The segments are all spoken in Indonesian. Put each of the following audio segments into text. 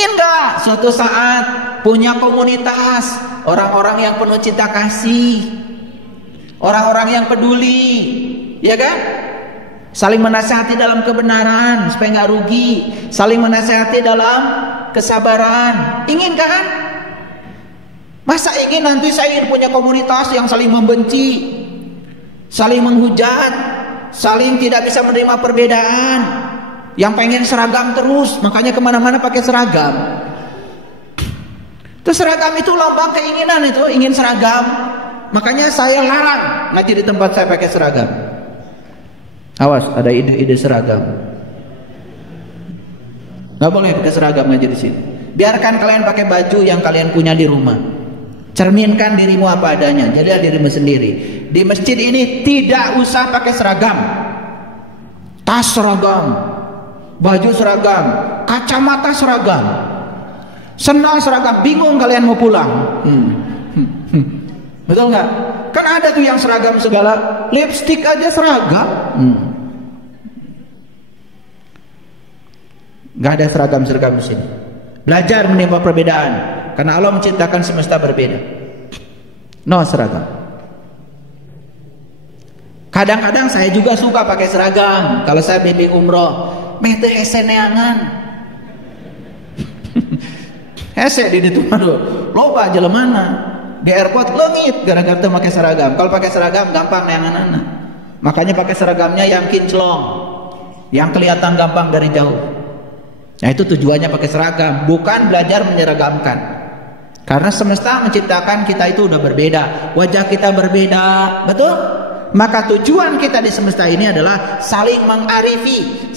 Ingin gak suatu saat punya komunitas orang-orang yang penuh cinta kasih, orang-orang yang peduli, ya kan? Saling menasihati dalam kebenaran supaya nggak rugi, saling menasihati dalam kesabaran. Ingin kan? Masa ingin nanti saya ingin punya komunitas yang saling membenci, saling menghujat, saling tidak bisa menerima perbedaan, yang pengen seragam terus, makanya kemana-mana pakai seragam. Itu seragam itu lambang keinginan, itu ingin seragam. Makanya saya larang ngaji di tempat saya pakai seragam. Awas, ada ide-ide seragam. Nggak boleh pakai seragam ngaji di sini. Biarkan kalian pakai baju yang kalian punya di rumah. Cerminkan dirimu apa adanya, jadilah dirimu sendiri. Di masjid ini tidak usah pakai seragam. Tas seragam, baju seragam, kacamata seragam, sendal seragam. Bingung kalian mau pulang. Betul nggak? Kan ada tuh yang seragam segala, lipstick aja seragam. Nggak ada seragam-seragam di sini. Belajar menerima perbedaan, karena Allah menciptakan semesta berbeda. No seragam. Kadang-kadang saya juga suka pakai seragam. Kalau saya bimbing umroh, mete hese neangan. Hese di itu aduh, loba jelemana. Di airport lengit gara-gara tuh pakai seragam. Kalau pakai seragam gampang neangan-neangan. Makanya pakai seragamnya yang kinclong, yang kelihatan gampang dari jauh. Nah itu tujuannya pakai seragam, bukan belajar menyeragamkan. Karena semesta menciptakan kita itu udah berbeda, wajah kita berbeda, betul? Maka tujuan kita di semesta ini adalah saling mengarifi,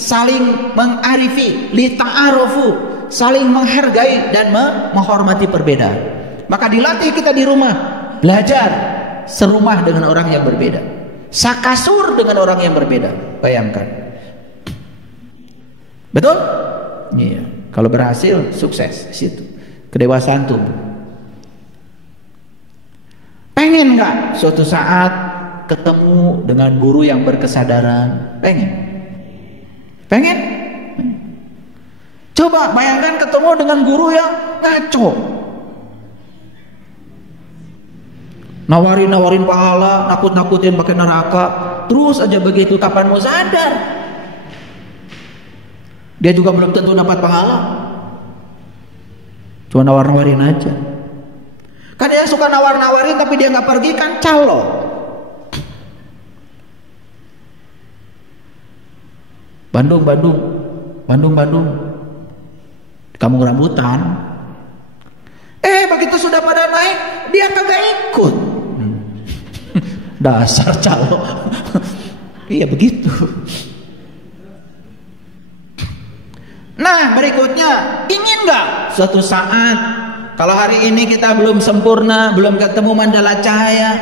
li ta'arufu, saling menghargai dan menghormati perbedaan. Maka dilatih kita di rumah, belajar serumah dengan orang yang berbeda, sakasur dengan orang yang berbeda. Bayangkan, betul? Iya. Kalau berhasil, sukses situ. Kedewasaan tumbuh. Pengen nggak suatu saat ketemu dengan guru yang berkesadaran? Pengen? Pengen? Coba bayangkan ketemu dengan guru yang ngaco, nawarin pahala, nakut-nakutin pakai neraka, terus aja begitu. Kapan mau sadar? Dia juga belum tentu dapat pahala, cuma nawar-nawarin aja. Kan dia suka nawar-nawarin tapi dia nggak pergi, kan calo. Bandung, kamu rambutan. Begitu sudah pada naik, dia kagak ikut. Dasar calo. Iya begitu. Nah berikutnya, ingin nggak suatu saat, kalau hari ini kita belum sempurna, belum ketemu mandala cahaya,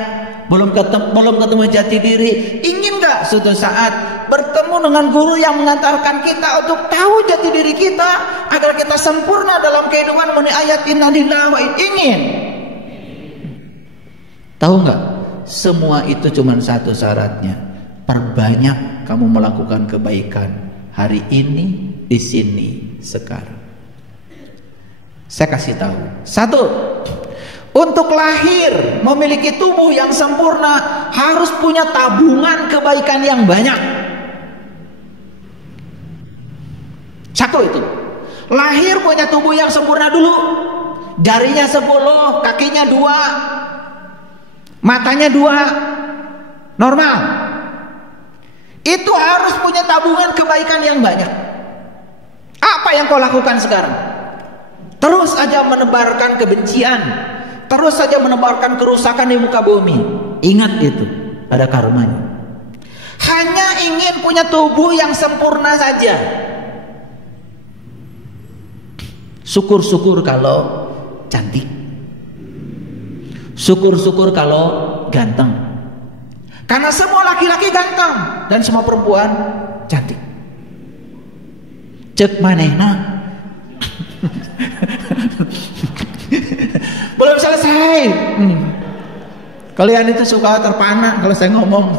belum ketemu jati diri, ingin nggak suatu saat bertemu dengan guru yang mengantarkan kita untuk tahu jati diri kita, agar kita sempurna dalam kehidupan meni ayat inna lillahi wa ingin. Tahu nggak? Semua itu cuma satu syaratnya, perbanyak kamu melakukan kebaikan hari ini, di sini, sekarang. Saya kasih tahu. Satu, untuk lahir memiliki tubuh yang sempurna harus punya tabungan kebaikan yang banyak. Satu itu. Lahir punya tubuh yang sempurna dulu. Jarinya 10, kakinya 2, matanya 2, normal. Itu harus punya tabungan kebaikan yang banyak. Apa yang kau lakukan sekarang? Terus aja menebarkan kebencian, terus saja menebarkan kerusakan di muka bumi. Ingat itu, ada karmanya. Hanya ingin punya tubuh yang sempurna saja. Syukur-syukur kalau cantik, syukur-syukur kalau ganteng. Karena semua laki-laki ganteng dan semua perempuan cantik. Cek manehna belum selesai. Kalian itu suka terpana kalau saya ngomong.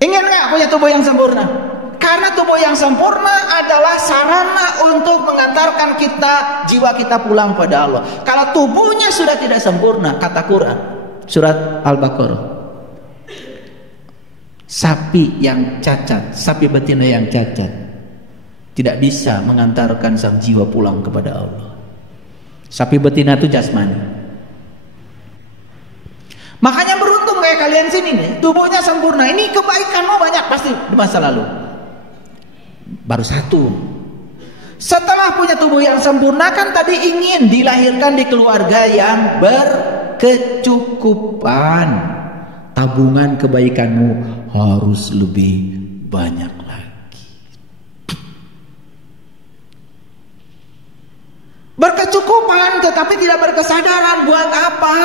Ingin nggak punya tubuh yang sempurna? Karena tubuh yang sempurna adalah sarana untuk mengantarkan jiwa kita pulang pada Allah. Kalau tubuhnya sudah tidak sempurna, kata Quran, surat Al-Baqarah, sapi yang cacat, sapi betina yang cacat, tidak bisa mengantarkan sang jiwa pulang kepada Allah. Sapi betina itu jasmani. Makanya beruntung kayak kalian sini nih, tubuhnya sempurna. Ini kebaikanmu banyak pasti di masa lalu. Baru satu. Setelah punya tubuh yang sempurna, kan tadi ingin dilahirkan di keluarga yang berkecukupan. Tabungan kebaikanmu harus lebih banyak lagi. Berkecukupan tetapi tidak berkesadaran. Buat apa?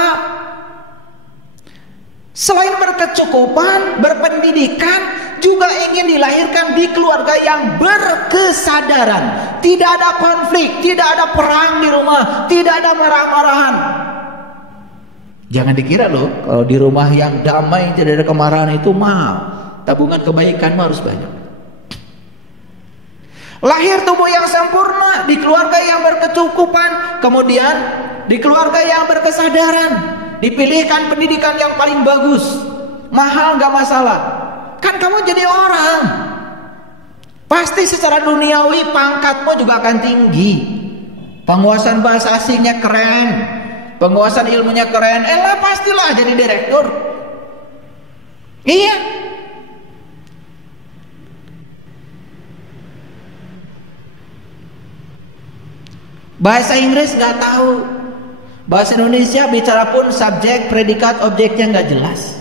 Selain berkecukupan, berpendidikan, juga ingin dilahirkan di keluarga yang berkesadaran. Tidak ada konflik, tidak ada perang di rumah, tidak ada marah-marahan. Jangan dikira loh, kalau di rumah yang damai tidak ada kemarahan itu tabungan kebaikanmu harus banyak. Lahir tubuh yang sempurna di keluarga yang berkecukupan, kemudian di keluarga yang berkesadaran. Dipilihkan pendidikan yang paling bagus, mahal gak masalah. Kan kamu jadi orang, pasti secara duniawi pangkatmu juga akan tinggi. Penguasaan bahasa asingnya keren, penguasaan ilmunya keren. Pastilah jadi direktur. Iya. Bahasa Inggris gak tahu. Bahasa Indonesia bicara pun subjek, predikat, objeknya nggak jelas.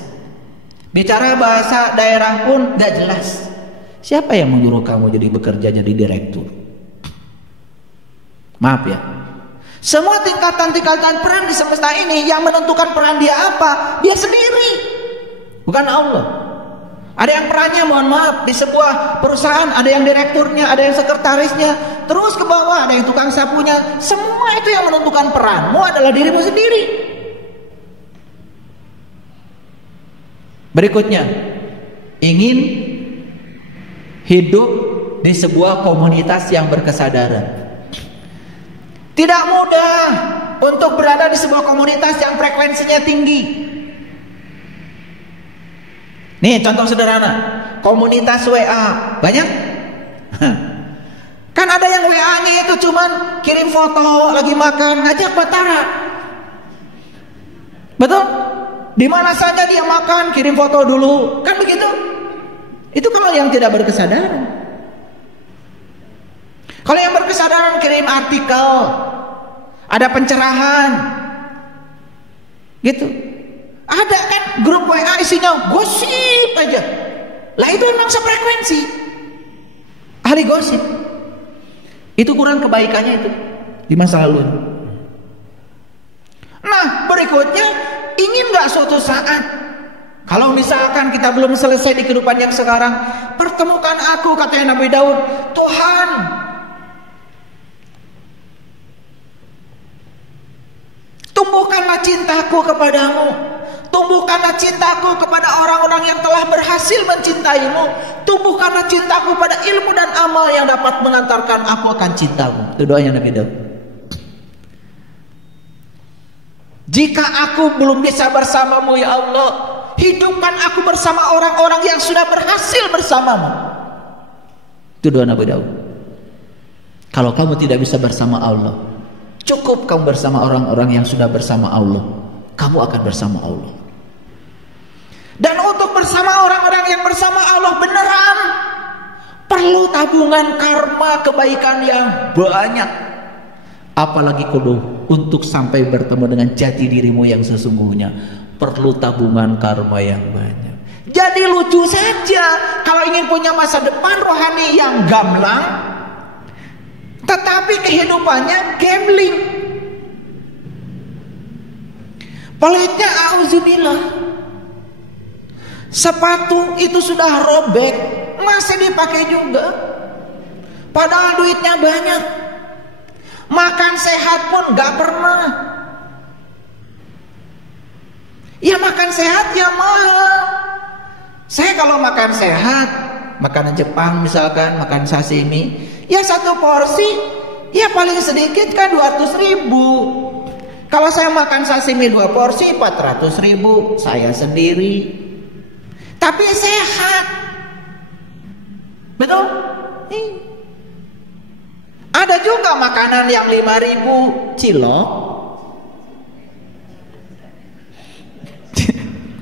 Bicara bahasa daerah pun nggak jelas. Siapa yang menyuruh kamu jadi bekerja jadi direktur? Maaf ya. Semua tingkatan-tingkatan peran di semesta ini yang menentukan peran dia apa, dia sendiri, bukan Allah. Ada yang perannya, mohon maaf, di sebuah perusahaan ada yang direkturnya, ada yang sekretarisnya, terus ke bawah ada yang tukang sapunya. Semua itu yang menentukan peranmu adalah dirimu sendiri. Berikutnya, ingin hidup di sebuah komunitas yang berkesadaran. Tidak mudah untuk berada di sebuah komunitas yang frekuensinya tinggi. Nih contoh sederhana, komunitas WA banyak. Kan ada yang WA-nya itu cuman kirim foto lagi makan, ngajak batara. Betul? Di mana saja dia makan, kirim foto dulu, kan begitu? Itu kalau yang tidak berkesadaran. Kalau yang berkesadaran kirim artikel, ada pencerahan, gitu. Ada kan grup WA isinya gosip aja. Lah itu memang sefrekuensi. Ahli gosip. Itu kurang kebaikannya itu di masa lalu. Nah, berikutnya, ingin gak suatu saat, kalau misalkan kita belum selesai di kehidupan yang sekarang, pertemukan aku, katanya Nabi Daud. Tuhan, tumbuhkanlah cintaku kepadamu. Tumbuhkanlah cintaku kepada orang-orang yang telah berhasil mencintaimu. Tumbuhkanlah cintaku pada ilmu dan amal yang dapat mengantarkan aku akan cintamu. Itu doanya Nabi Daud. Jika aku belum bisa bersamamu ya Allah, hidupkan aku bersama orang-orang yang sudah berhasil bersamamu. Itu doa Nabi Daud. Kalau kamu tidak bisa bersama Allah, cukup kamu bersama orang-orang yang sudah bersama Allah. Kamu akan bersama Allah. Dan untuk bersama orang-orang yang bersama Allah beneran, perlu tabungan karma kebaikan yang banyak. Apalagi kudu untuk sampai bertemu dengan jati dirimu yang sesungguhnya, perlu tabungan karma yang banyak. Jadi lucu saja kalau ingin punya masa depan rohani yang gamblang, tetapi kehidupannya gambling. Pelitnya auzubillah. Sepatu itu sudah robek, masih dipakai juga. Padahal duitnya banyak. Makan sehat pun gak pernah. Ya makan sehat ya mahal. Saya kalau makan sehat makanan Jepang misalkan, makan sashimi, ya satu porsi ya paling sedikit kan 200.000. Kalau saya makan sashimi 2 porsi 400.000, saya sendiri, tapi sehat, betul? Ada juga makanan yang 5.000, cilok,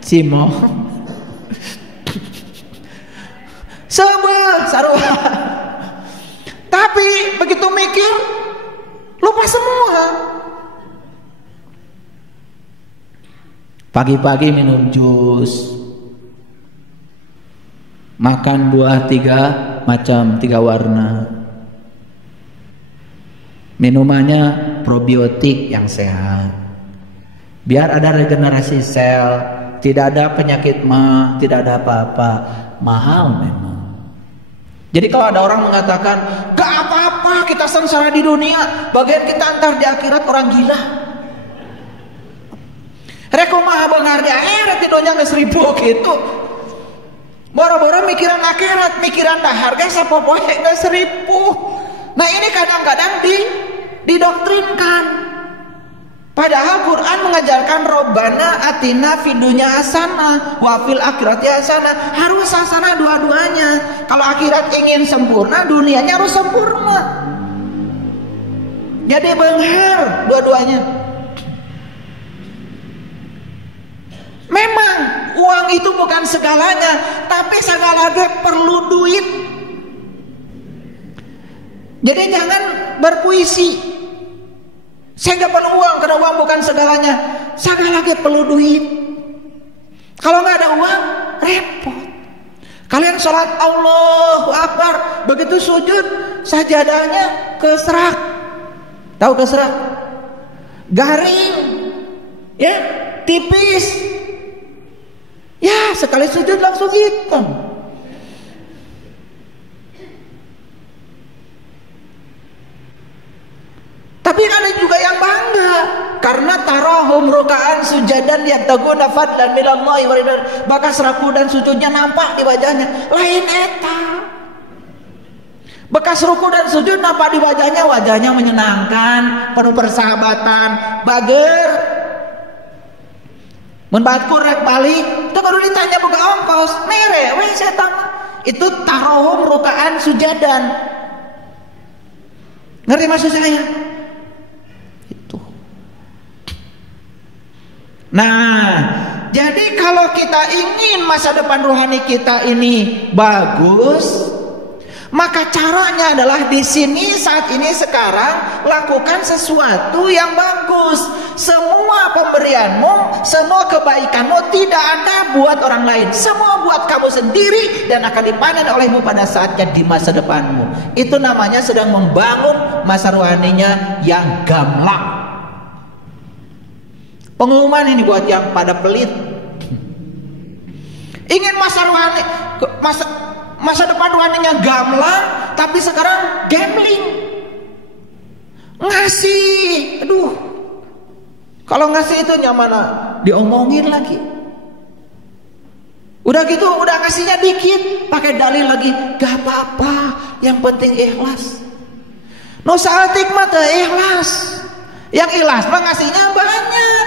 cimol, sebel, sarua. Tapi begitu mikir, lupa semua. Pagi-pagi minum jus, makan buah 3 macam, 3 warna. Minumannya probiotik yang sehat, biar ada regenerasi sel, tidak ada penyakit mah, tidak ada apa-apa. Mahal memang. Jadi kalau ada orang mengatakan gak apa-apa kita sengsara di dunia, bagian kita antar di akhirat, orang gila. Rekomah bengar di akhirat tidaknya nggak 1.000 gitu. Boro-boro mikiran akhirat, mikiran dahar guys, apa-apa nggak 1.000. Nah ini kadang-kadang didoktrinkan. Padahal Quran mengajarkan Robbana atina fid dunya hasanah wa fil akhirati hasanah. Harus hasanah dua-duanya. Kalau akhirat ingin sempurna, dunianya harus sempurna. Jadi benghar dua-duanya. Memang uang itu bukan segalanya, tapi segalanya perlu duit. Jadi jangan berpuisi, saya nggak perlu uang karena uang bukan segalanya. Segalanya perlu duit. Kalau nggak ada uang, repot. Kalian sholat Allahu Akbar, begitu sujud sajadahnya keserak. Tahu keserak? Garing, ya, tipis. Ya, sekali sujud langsung hitam. Tapi ada juga yang bangga karena tarahum rukaan sujadan yabtaguna fadlan minallahi wa ridwan. Bakas raku dan sujudnya nampak di wajahnya. Lain eta. Bekas ruku dan sujud nampak di wajahnya, wajahnya menyenangkan, penuh persahabatan, bager. Mun batkur rek balik, teu kudu ditanya boga ongkos, mere we setan. Itu tarahum rukaan sujadan. Ngerti maksud saya? Itu. Nah, jadi kalau kita ingin masa depan rohani kita ini bagus, maka caranya adalah di sini saat ini sekarang lakukan sesuatu yang bagus. Semua pemberianmu, semua kebaikanmu tidak ada buat orang lain, semua buat kamu sendiri dan akan dipanen olehmu pada saatnya di masa depanmu. Itu namanya sedang membangun masa rohaninya yang gamblang. Pengumuman ini buat yang pada pelit. Ingin masa rohani, masa depan rohaninya gamblang, tapi sekarang gambling. Ngasih, aduh. Kalau ngasih itu nyamana diomongin lagi. Udah gitu, udah ngasihnya dikit, pakai dalil lagi, gak apa-apa, yang penting ikhlas. No saatik mah teu ikhlas. Yang ikhlas mah ngasihnya banyak.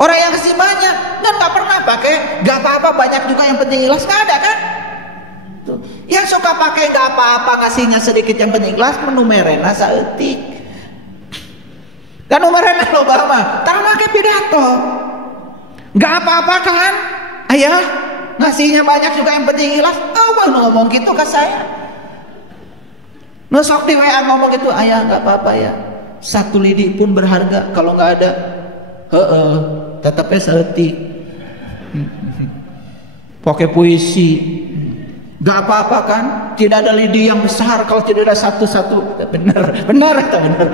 Orang yang ngasih banyak dan gak pernah pakai gak apa-apa, banyak juga yang penting ikhlas, gak ada kan? Tuh. Yang suka pakai gak apa-apa ngasihnya sedikit yang penting ikhlas menumerena saeutik. Dan numerena loba mah tara make pidato. Gak apa-apa kan? Ayah, ngasihnya banyak juga yang penting ikhlas. Oh, ngomong gitu ke saya. Nusok di WA ngomong gitu, ayah gak apa-apa ya. 1 lidi pun berharga, kalau gak ada tetapnya saeutik. Pakai puisi. Gak apa-apa kan? Tidak ada lidi yang besar kalau tidak ada satu-satu. Benar atau benar?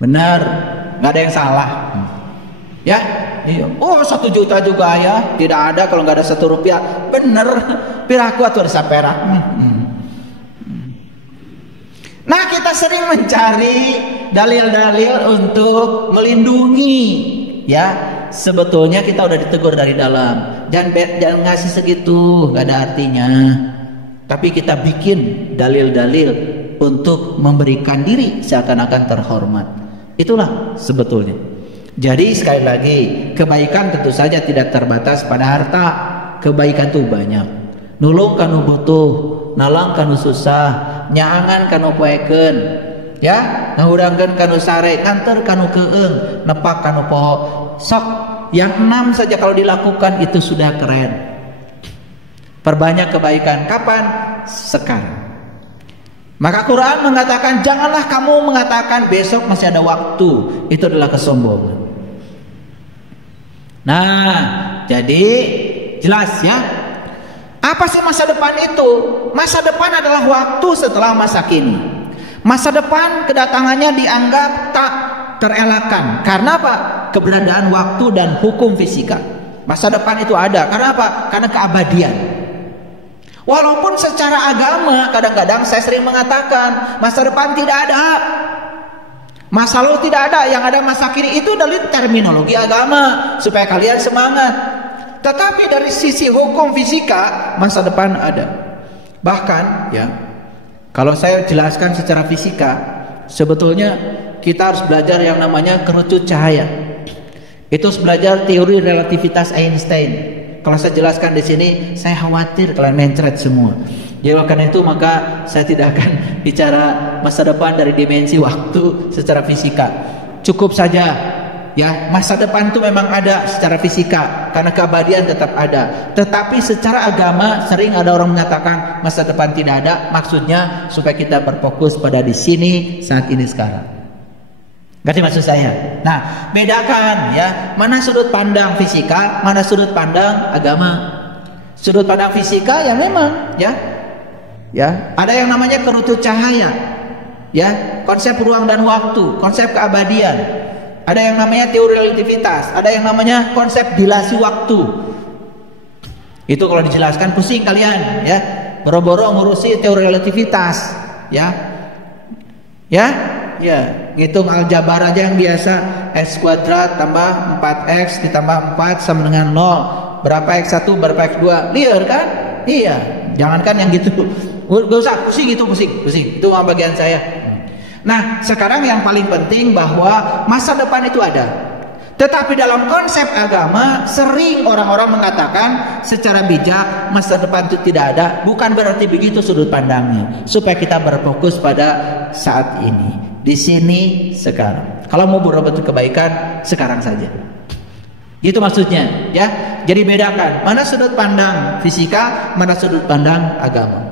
Benar, nggak ada yang salah. Ya, iya. Oh 1 juta juga ya, tidak ada kalau nggak ada 1 rupiah. Bener, piraku atau ada perak. Nah kita sering mencari dalil-dalil untuk melindungi. Ya, sebetulnya kita udah ditegur dari dalam. jangan ngasih segitu, nggak ada artinya. Tapi kita bikin dalil-dalil untuk memberikan diri seakan-akan terhormat. Itulah sebetulnya. Jadi sekali lagi, kebaikan tentu saja tidak terbatas pada harta. Kebaikan itu banyak. Nulung kanu butuh, nalang kanu susah, nyaangan kanu poeken, ya, ngahurangkeun kanu sare, nganter kanu keung, nepak kanu poho. Sok yang 6 saja kalau dilakukan itu sudah keren. Perbanyak kebaikan. Kapan? Sekarang. Maka Quran mengatakan, janganlah kamu mengatakan besok masih ada waktu. Itu adalah kesombongan. Nah, jadi jelas ya. Apa sih masa depan itu? Masa depan adalah waktu setelah masa kini. Masa depan kedatangannya dianggap tak terelakkan. Karena apa? Keberadaan waktu dan hukum fisika. Masa depan itu ada. Karena apa? Karena keabadian. Walaupun secara agama kadang-kadang saya sering mengatakan masa depan tidak ada, masa lalu tidak ada, yang ada masa kini. Itu dari terminologi agama supaya kalian semangat. Tetapi dari sisi hukum fisika masa depan ada. Bahkan ya, kalau saya jelaskan secara fisika, sebetulnya kita harus belajar yang namanya kerucut cahaya. Itu harus belajar teori relativitas Einstein. Kalau saya jelaskan di sini, saya khawatir kalian mencret semua. Jadi karena itu maka saya tidak akan bicara masa depan dari dimensi waktu secara fisika. Cukup saja ya, masa depan itu memang ada secara fisika karena keabadian tetap ada. Tetapi secara agama sering ada orang mengatakan masa depan tidak ada. Maksudnya supaya kita berfokus pada di sini saat ini sekarang. Ngerti maksud saya? Nah, bedakan ya, mana sudut pandang fisika, mana sudut pandang agama. Sudut pandang fisika ya memang ya, ada yang namanya kerucut cahaya, ya, konsep ruang dan waktu, konsep keabadian. Ada yang namanya teori relativitas, ada yang namanya konsep dilasi waktu. Itu kalau dijelaskan pusing kalian, ya, boro-boro ngurusi teori relativitas, ya. Ngitung aljabar aja yang biasa, x kuadrat tambah 4x ditambah 4 sama dengan 0. Berapa x1, berapa x2? Liar kan? Iya, jangankan yang gitu. Gak usah pusing itu, pusing. Itu bagian saya. Nah, sekarang yang paling penting bahwa masa depan itu ada. Tetapi dalam konsep agama sering orang-orang mengatakan secara bijak masa depan itu tidak ada. Bukan berarti begitu sudut pandangnya. Supaya kita berfokus pada saat ini, di sini, sekarang. Kalau mau berbuat kebaikan, sekarang saja. Itu maksudnya, ya. Jadi bedakan mana sudut pandang fisika, mana sudut pandang agama.